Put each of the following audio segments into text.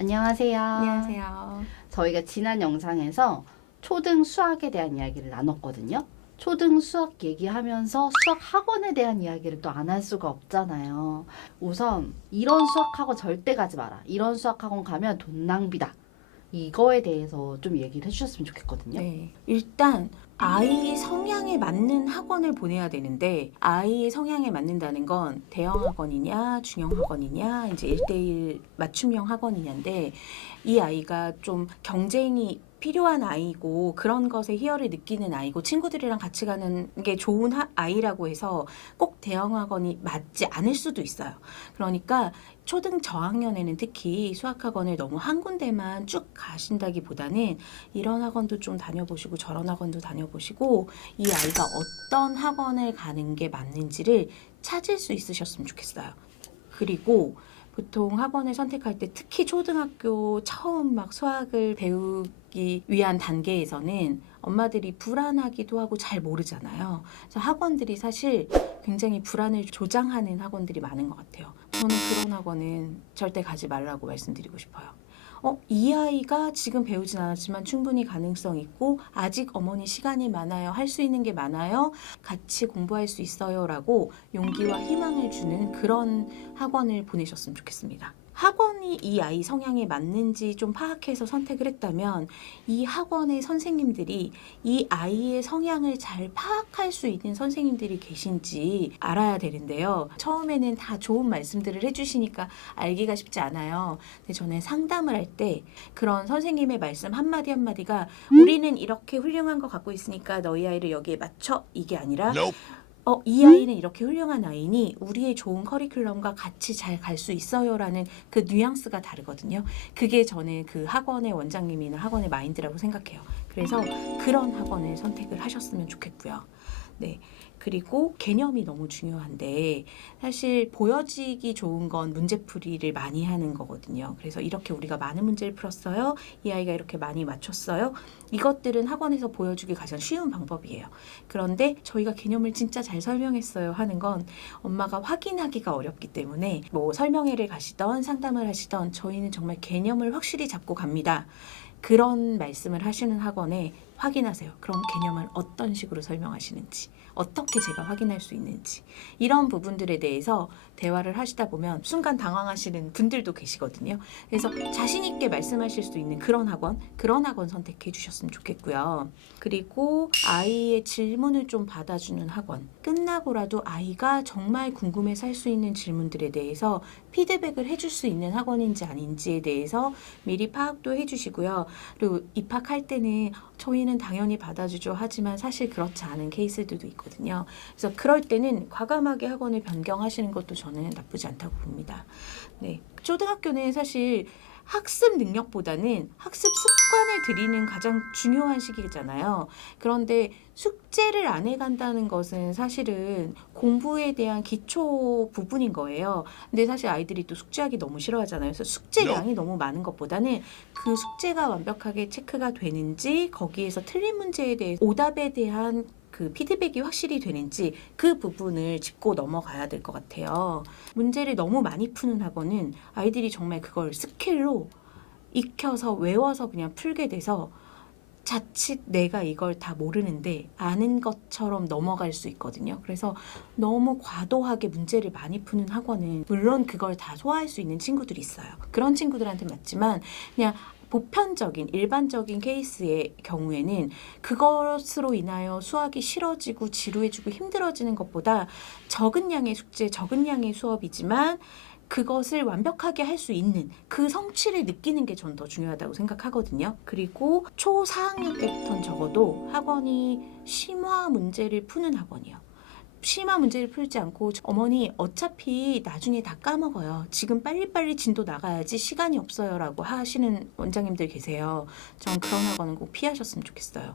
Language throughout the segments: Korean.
안녕하세요. 안녕하세요. 저희가 지난 영상에서 초등 수학에 대한 이야기를 나눴거든요. 초등 수학 얘기하면서 수학 학원에 대한 이야기를 또 안 할 수가 없잖아요. 우선 이런 수학 학원 절대 가지 마라. 이런 수학 학원 가면 돈 낭비다. 이거에 대해서 좀 얘기를 해주셨으면 좋겠거든요. 네. 일단 아이 성향에 맞는 학원을 보내야 되는데 아이의 성향에 맞는다는 건 대형 학원이냐 중형 학원이냐 이제 1대1 맞춤형 학원이냐인데 이 아이가 좀 경쟁이 필요한 아이고 그런 것에 희열을 느끼는 아이고 친구들이랑 같이 가는 게 좋은 아이라고 해서 꼭 대형 학원이 맞지 않을 수도 있어요. 그러니까 초등 저학년에는 특히 수학학원을 너무 한 군데만 쭉 가신다기보다는 이런 학원도 좀 다녀보시고 저런 학원도 다녀보시고 이 아이가 어떤 학원을 가는 게 맞는지를 찾을 수 있으셨으면 좋겠어요. 그리고 보통 학원을 선택할 때 특히 초등학교 처음 막 수학을 배우기 위한 단계에서는 엄마들이 불안하기도 하고 잘 모르잖아요. 그래서 학원들이 사실 굉장히 불안을 조장하는 학원들이 많은 것 같아요. 저는 그런 학원은 절대 가지 말라고 말씀드리고 싶어요. 이 아이가 지금 배우진 않았지만 충분히 가능성 있고 아직 어머니 시간이 많아요. 할 수 있는 게 많아요. 같이 공부할 수 있어요. 라고 용기와 희망을 주는 그런 학원을 보내셨으면 좋겠습니다. 학원이 이 아이 성향에 맞는지 좀 파악해서 선택을 했다면 이 학원의 선생님들이 이 아이의 성향을 잘 파악할 수 있는 선생님들이 계신지 알아야 되는데요. 처음에는 다 좋은 말씀들을 해주시니까 알기가 쉽지 않아요. 근데 저는 상담을 할 때 그런 선생님의 말씀 한마디 한마디가 우리는 이렇게 훌륭한 거 갖고 있으니까 너희 아이를 여기에 맞춰 이게 아니라 이 아이는 이렇게 훌륭한 아이니 우리의 좋은 커리큘럼과 같이 잘 갈 수 있어요라는 그 뉘앙스가 다르거든요. 그게 저는 그 학원의 원장님이나 학원의 마인드라고 생각해요. 그래서 그런 학원을 선택을 하셨으면 좋겠고요. 네. 그리고 개념이 너무 중요한데 사실 보여지기 좋은 건 문제풀이를 많이 하는 거거든요. 그래서 이렇게 우리가 많은 문제를 풀었어요. 이 아이가 이렇게 많이 맞췄어요. 이것들은 학원에서 보여주기 가장 쉬운 방법이에요. 그런데 저희가 개념을 진짜 잘 설명했어요 하는 건 엄마가 확인하기가 어렵기 때문에 뭐 설명회를 가시던 상담을 하시던 저희는 정말 개념을 확실히 잡고 갑니다. 그런 말씀을 하시는 학원에 확인하세요. 그럼 개념을 어떤 식으로 설명하시는지, 어떻게 제가 확인할 수 있는지 이런 부분들에 대해서 대화를 하시다 보면 순간 당황하시는 분들도 계시거든요. 그래서 자신 있게 말씀하실 수 있는 그런 학원 선택해 주셨으면 좋겠고요. 그리고 아이의 질문을 좀 받아주는 학원. 끝나고라도 아이가 정말 궁금해서 할 수 있는 질문들에 대해서 피드백을 해줄 수 있는 학원인지 아닌지에 대해서 미리 파악도 해주시고요. 그리고 입학할 때는 저희는 당연히 받아주죠 하지만 사실 그렇지 않은 케이스들도 있거든요. 그래서 그럴 때는 과감하게 학원을 변경하시는 것도 저는 나쁘지 않다고 봅니다. 네, 초등학교는 사실 학습 능력보다는 학습 습관을 들이는 가장 중요한 시기잖아요. 그런데 숙제를 안 해간다는 것은 사실은 공부에 대한 기초 부분인 거예요. 근데 사실 아이들이 또 숙제하기 너무 싫어하잖아요. 그래서 숙제량이 너무 많은 것보다는 그 숙제가 완벽하게 체크가 되는지 거기에서 틀린 문제에 대해 오답에 대한 그 피드백이 확실히 되는지 그 부분을 짚고 넘어가야 될 것 같아요. 문제를 너무 많이 푸는 학원은 아이들이 정말 그걸 스킬로 익혀서 외워서 그냥 풀게 돼서 자칫 내가 이걸 다 모르는데 아는 것처럼 넘어갈 수 있거든요. 그래서 너무 과도하게 문제를 많이 푸는 학원은 물론 그걸 다 소화할 수 있는 친구들이 있어요. 그런 친구들한테 맞지만 그냥 보편적인 일반적인 케이스의 경우에는 그것으로 인하여 수학이 싫어지고 지루해지고 힘들어지는 것보다 적은 양의 숙제, 적은 양의 수업이지만 그것을 완벽하게 할 수 있는 그 성취를 느끼는 게 전 더 중요하다고 생각하거든요. 그리고 초 4학년 때부터는 적어도 학원이 심화 문제를 푸는 학원이요. 심화 문제를 풀지 않고 어머니 어차피 나중에 다 까먹어요. 지금 빨리빨리 진도 나가야지 시간이 없어요 라고 하시는 원장님들 계세요. 전 그런 학원은 꼭 피하셨으면 좋겠어요.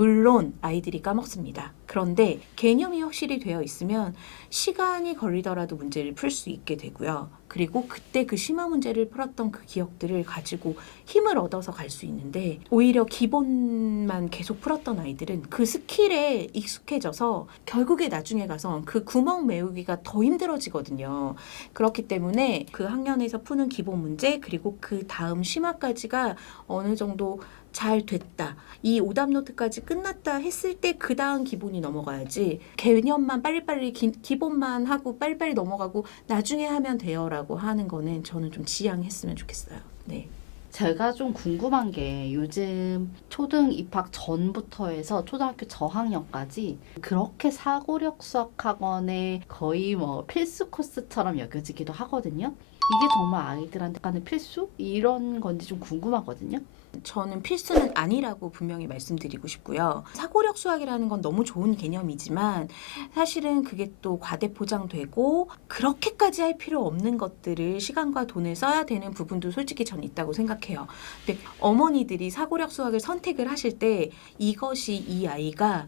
물론 아이들이 까먹습니다. 그런데 개념이 확실히 되어 있으면 시간이 걸리더라도 문제를 풀 수 있게 되고요. 그리고 그때 그 심화 문제를 풀었던 그 기억들을 가지고 힘을 얻어서 갈 수 있는데 오히려 기본만 계속 풀었던 아이들은 그 스킬에 익숙해져서 결국에 나중에 가서 그 구멍 메우기가 더 힘들어지거든요. 그렇기 때문에 그 학년에서 푸는 기본 문제 그리고 그 다음 심화까지가 어느 정도 잘 됐다. 이 오답 노트까지 끝났다 했을 때 그 다음 기본이 넘어가야지 개념만 빨리빨리 기본만 하고 빨리빨리 넘어가고 나중에 하면 돼요라고 하는 거는 저는 좀 지양했으면 좋겠어요. 네. 제가 좀 궁금한 게 요즘 초등 입학 전부터 해서 초등학교 저학년까지 그렇게 사고력 수학 학원에 거의 뭐 필수 코스처럼 여겨지기도 하거든요. 이게 정말 아이들한테 가는 필수? 이런 건지 좀 궁금하거든요. 저는 필수는 아니라고 분명히 말씀드리고 싶고요. 사고력 수학이라는 건 너무 좋은 개념이지만 사실은 그게 또 과대포장되고 그렇게까지 할 필요 없는 것들을 시간과 돈을 써야 되는 부분도 솔직히 전 있다고 생각해요. 근데 어머니들이 사고력 수학을 선택을 하실 때 이것이 이 아이가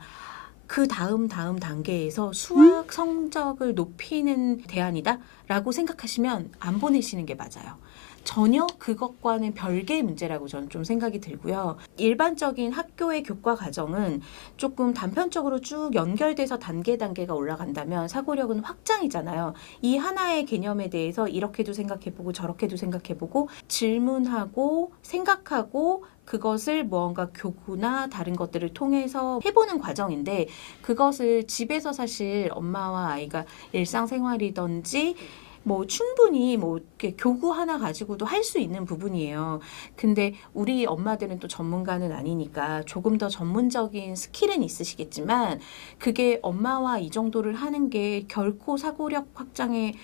그 다음 단계에서 수학 성적을 높이는 대안이다 라고 생각하시면 안 보내시는 게 맞아요. 전혀 그것과는 별개의 문제라고 저는 좀 생각이 들고요. 일반적인 학교의 교과 과정은 조금 단편적으로 쭉 연결돼서 단계가 올라간다면 사고력은 확장이잖아요. 이 하나의 개념에 대해서 이렇게도 생각해보고 저렇게도 생각해보고 질문하고 생각하고 그것을 무언가 교구나 다른 것들을 통해서 해보는 과정인데 그것을 집에서 사실 엄마와 아이가 일상생활이든지 뭐 충분히 뭐 이렇게 교구 하나 가지고도 할 수 있는 부분이에요. 근데 우리 엄마들은 또 전문가는 아니니까 조금 더 전문적인 스킬은 있으시겠지만 그게 엄마와 이 정도를 하는 게 결코 사고력 확장에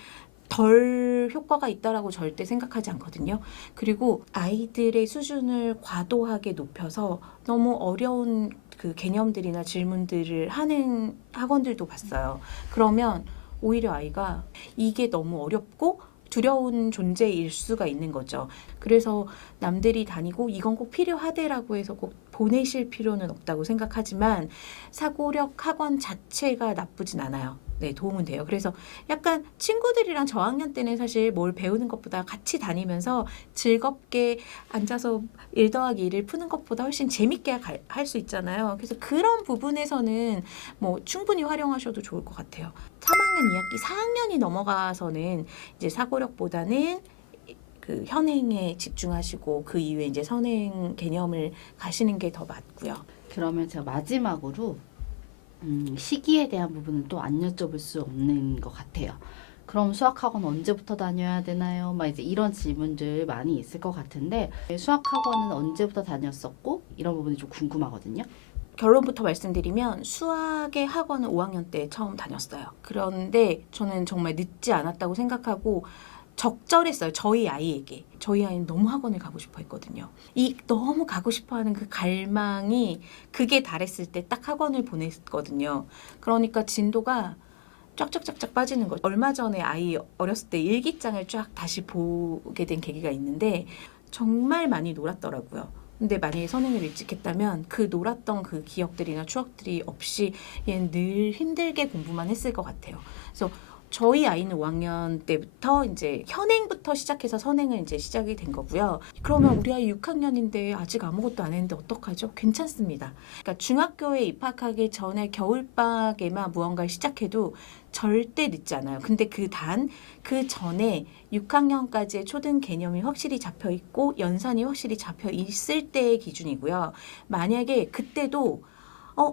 덜 효과가 있다라고 절대 생각하지 않거든요. 그리고 아이들의 수준을 과도하게 높여서 너무 어려운 그 개념들이나 질문들을 하는 학원들도 봤어요. 그러면 오히려 아이가 이게 너무 어렵고 두려운 존재일 수가 있는 거죠. 그래서 남들이 다니고 이건 꼭 필요하대라고 해서 꼭 보내실 필요는 없다고 생각하지만 사고력 학원 자체가 나쁘진 않아요. 네, 도움은 돼요. 그래서 약간 친구들이랑 저학년 때는 사실 뭘 배우는 것보다 같이 다니면서 즐겁게 앉아서 1 더하기 1을 푸는 것보다 훨씬 재밌게 할 수 있잖아요. 그래서 그런 부분에서는 뭐 충분히 활용하셔도 좋을 것 같아요. 3학년 2학기, 4학년이 넘어가서는 이제 사고력보다는 그 현행에 집중하시고 그 이후에 이제 선행 개념을 가시는 게 더 맞고요. 그러면 제가 마지막으로 시기에 대한 부분은 또 안 여쭤볼 수 없는 것 같아요. 그럼 수학학원 언제부터 다녀야 되나요? 막 이제 이런 질문들 많이 있을 것 같은데 수학학원은 언제부터 다녔었고 이런 부분이 좀 궁금하거든요. 결론부터 말씀드리면 수학의 학원은 5학년 때 처음 다녔어요. 그런데 저는 정말 늦지 않았다고 생각하고 적절했어요. 저희 아이에게. 저희 아이는 너무 학원을 가고 싶어 했거든요. 이 너무 가고 싶어 하는 그 갈망이 극에 달했을 때 딱 학원을 보냈거든요. 그러니까 진도가 쫙쫙쫙쫙 빠지는 거죠. 얼마 전에 아이 어렸을 때 일기장을 쫙 다시 보게 된 계기가 있는데 정말 많이 놀았더라고요. 근데 만약에 선행을 일찍 했다면 그 놀았던 그 기억들이나 추억들이 없이 얘는 늘 힘들게 공부만 했을 것 같아요. 그래서 저희 아이는 5학년 때부터 이제 현행부터 시작해서 선행을 이제 시작이 된 거고요. 그러면 우리 아이 6학년인데 아직 아무것도 안 했는데 어떡하죠? 괜찮습니다. 그러니까 중학교에 입학하기 전에 겨울방학에만 무언가를 시작해도 절대 늦지 않아요. 근데 그 전에 6학년까지의 초등 개념이 확실히 잡혀 있고 연산이 확실히 잡혀 있을 때의 기준이고요. 만약에 그때도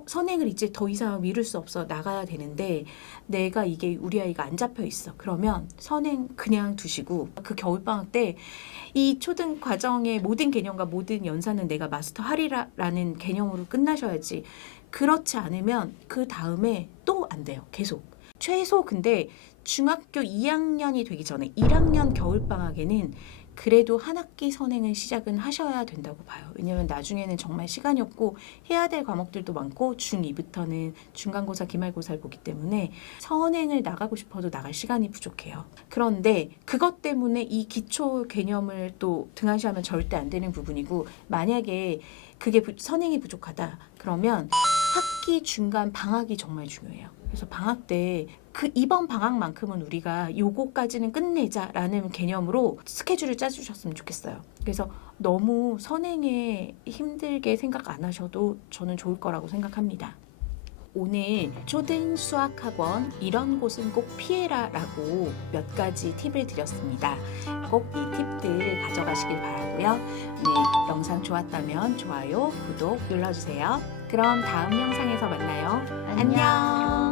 선행을 이제 더 이상 미룰 수 없어 나가야 되는데 내가 이게 우리 아이가 안 잡혀 있어. 그러면 선행 그냥 두시고 그 겨울방학 때 이 초등 과정의 모든 개념과 모든 연산은 내가 마스터하리라는 개념으로 끝나셔야지. 그렇지 않으면 그 다음에 또 안 돼요. 계속. 최소 근데 중학교 2학년이 되기 전에 1학년 겨울방학에는 그래도 한 학기 선행은 시작은 하셔야 된다고 봐요. 왜냐면 나중에는 정말 시간이 없고 해야 될 과목들도 많고 중2부터는 중간고사, 기말고사를 보기 때문에 선행을 나가고 싶어도 나갈 시간이 부족해요. 그런데 그것 때문에 이 기초 개념을 또 등한시하면 절대 안 되는 부분이고 만약에 그게 선행이 부족하다. 그러면 학기 중간 방학이 정말 중요해요. 그래서 방학 때 이번 방학만큼은 우리가 요거까지는 끝내자라는 개념으로 스케줄을 짜주셨으면 좋겠어요. 그래서 너무 선행에 힘들게 생각 안 하셔도 저는 좋을 거라고 생각합니다. 오늘 초등 수학학원 이런 곳은 꼭 피해라 라고 몇 가지 팁을 드렸습니다. 꼭 이 팁들 가져가시길 바라고요. 네, 영상 좋았다면 좋아요, 구독 눌러주세요. 그럼 다음 영상에서 만나요. 안녕.